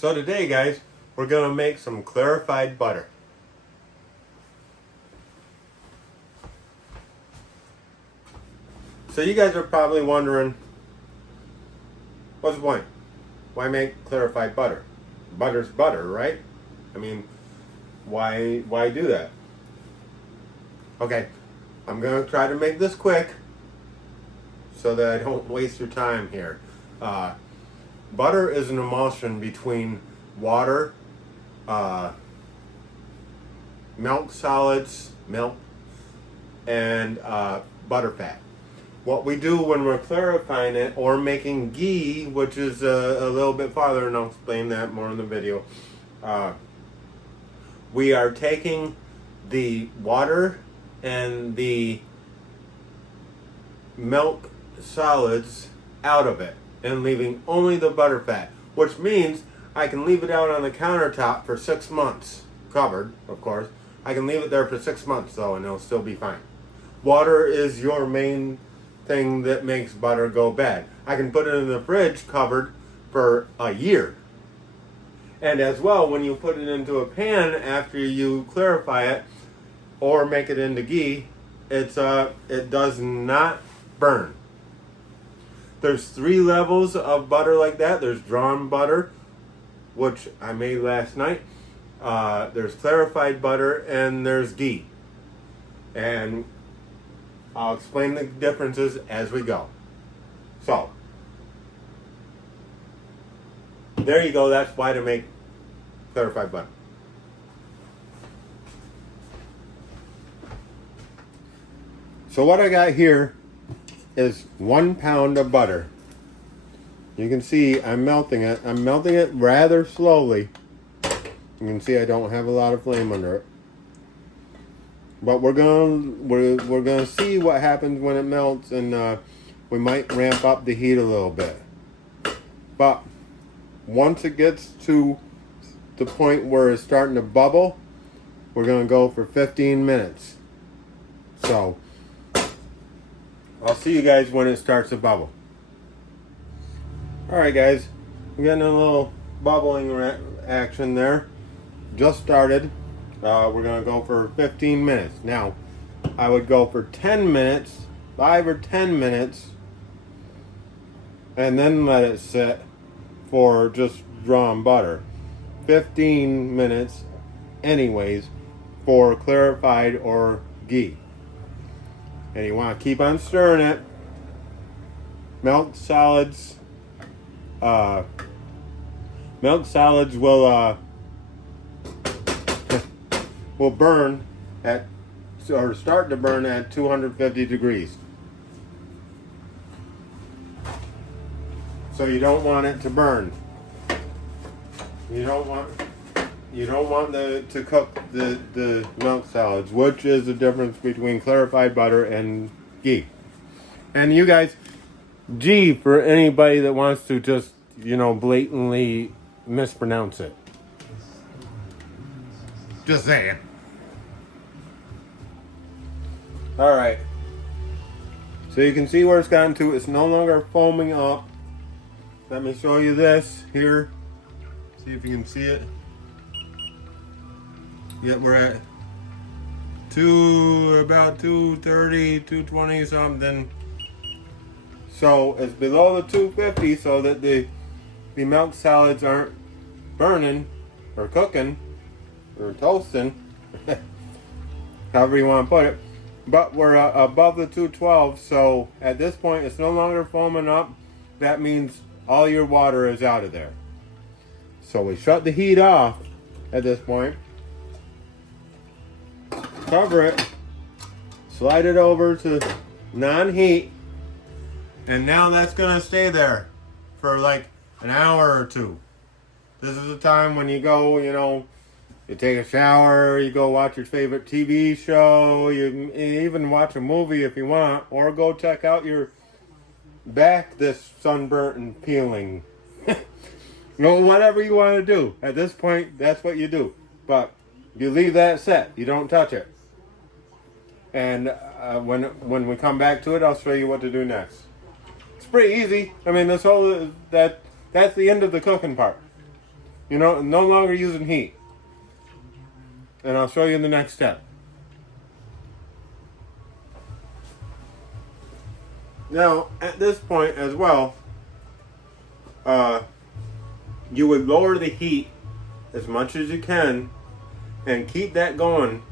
So today, guys, we're going to make some clarified butter. So you guys are probably wondering, what's the point? Why make clarified butter? Butter's butter, right? I mean, why do that? Okay, I'm going to try to make this quick so that I don't waste your time here. Butter is an emulsion between water, milk solids, and butter fat. What we do when we're clarifying it or making ghee, which is a little bit farther, and I'll explain that more in the video, we are taking the water and the milk solids out of it and leaving only the butter fat, which means I can leave it out on the countertop for 6 months, covered, of course. I can leave it there for 6 months though, and it'll still be fine. Water is your main thing that makes butter go bad. I can put it in the fridge covered for a year. And as well, when you put it into a pan after you clarify it or make it into ghee, it does not burn. There's 3 levels of butter like that. There's drawn butter, which I made last night. There's clarified butter, and there's ghee. And I'll explain the differences as we go. So, there you go. That's why to make clarified butter. So what I got here is 1 pound of butter. You can see I'm melting it. I'm melting it rather slowly. You can see I don't have a lot of flame under it. But we're gonna see what happens when it melts, and we might ramp up the heat a little bit. But once it gets to the point where it's starting to bubble, we're gonna go for 15 minutes. So I'll see you guys when it starts to bubble. Alright guys, we're getting a little bubbling action there. Just started. We're going to go for 15 minutes. Now, I would go for 10 minutes, 5 or 10 minutes, and then let it sit for just drawn butter. 15 minutes anyways for clarified or ghee. And you want to keep on stirring it. Milk solids will burn at, or start to burn at 250 degrees. So you don't want it to burn. You don't want to cook the milk solids, which is the difference between clarified butter and ghee. And you guys, ghee for anybody that wants to just, blatantly mispronounce it. Just saying. Alright. So you can see where it's gotten to. It's no longer foaming up. Let me show you this here. See if you can see it. Yeah, we're at about 230, 220 something. So it's below the 250 so that the milk solids aren't burning or cooking or toasting, however you want to put it. But we're above the 212, so at this point it's no longer foaming up. That means all your water is out of there. So we shut the heat off at this point. Cover it, slide it over to non-heat, and now that's gonna stay there for like an hour or two. This is the time when you go, you take a shower, you go watch your favorite TV show, you even watch a movie if you want, or go check out your back that's sunburnt and peeling. Whatever you want to do. At this point, that's what you do. But you leave that set. You don't touch it. And when we come back to it, I'll show you what to do next. It's pretty easy. I mean, that's the end of the cooking part. You know, no longer using heat. And I'll show you the next step. Now, at this point as well, you would lower the heat as much as you can and keep that going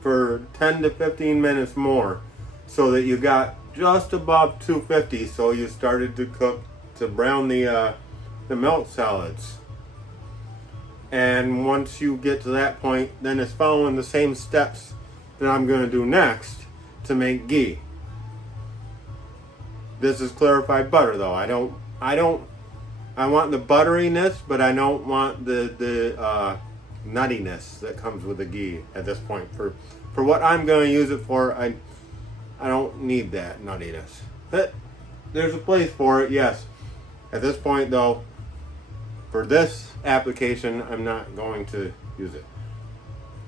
for 10 to 15 minutes more so that you got just above 250, so you started to cook, to brown the milk solids. And once you get to that point, then it's following the same steps that I'm going to do next to make ghee. This is clarified butter though. I want the butteriness, but I don't want the nuttiness that comes with the ghee at this point. For what I'm going to use it for, I don't need that nuttiness. But there's a place for it, yes. At this point though, for this application, I'm not going to use it.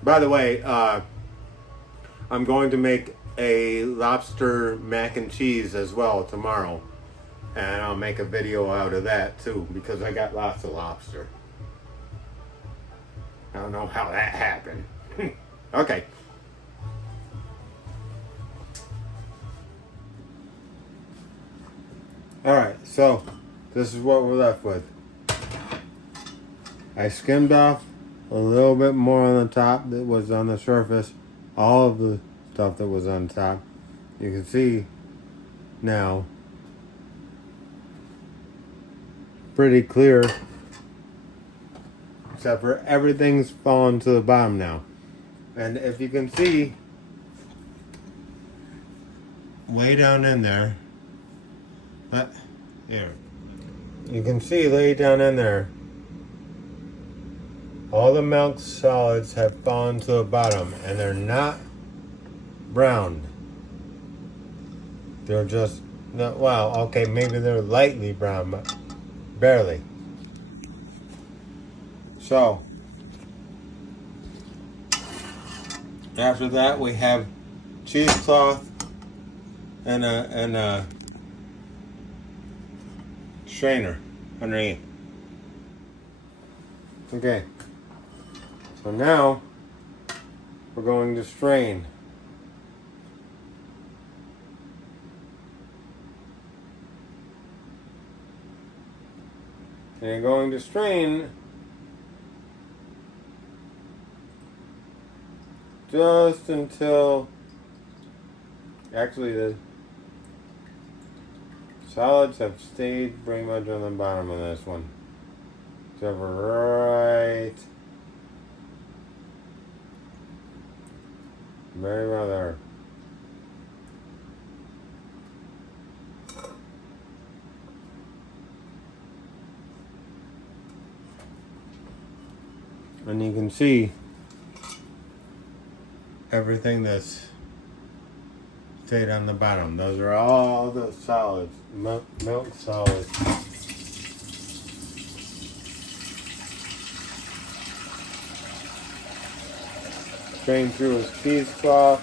By the way, I'm going to make a lobster mac and cheese as well tomorrow. And I'll make a video out of that too, because I got lots of lobster. I don't know how that happened. Okay. Alright, so this is what we're left with. I skimmed off a little bit more on the top that was on the surface. All of the stuff that was on top. You can see now pretty clear, except for everything's fallen to the bottom now. And if you can see way down in there, here, you can see way down in there, all the milk solids have fallen to the bottom, and they're not browned. They're just not, well, okay, maybe they're lightly brown, but barely. So after that, we have cheesecloth and a strainer underneath. Okay. So now we're going to strain. And you're going to strain just until actually the solids have stayed pretty much on the bottom of this one. So right very well there. And you can see everything that's stayed on the bottom. Those are all the solids, milk solids. Strain through his cheesecloth.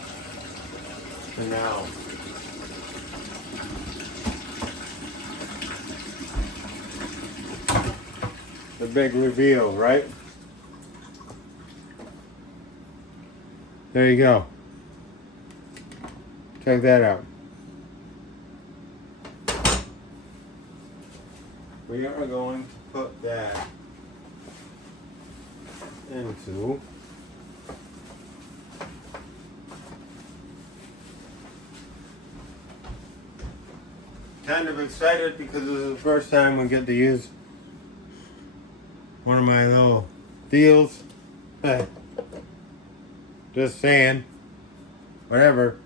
And now the big reveal, right? There you go. Check that out. We are going to put that into kind of excited because this is the first time we get to use one of my little deals. Just saying. Whatever.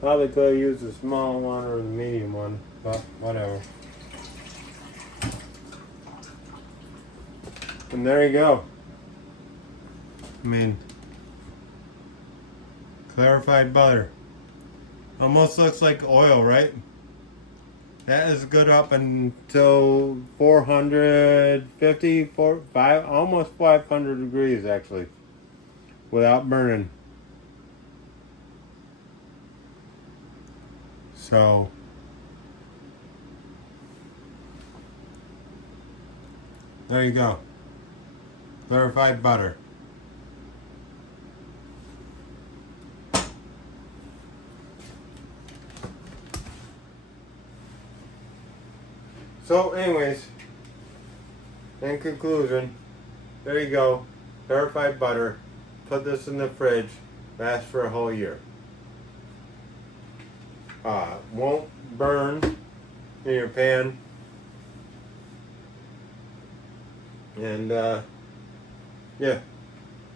Probably could have used the small one or the medium one, but whatever. And there you go. I mean, clarified butter. Almost looks like oil, right? That is good up until 450, almost 500 degrees actually. without burning. So there you go. Clarified butter. So anyways, in conclusion, there you go. Clarified butter. Put this in the fridge. Lasts for a whole year. Won't burn in your pan. And yeah,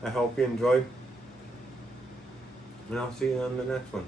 I hope you enjoyed. And I'll see you on the next one.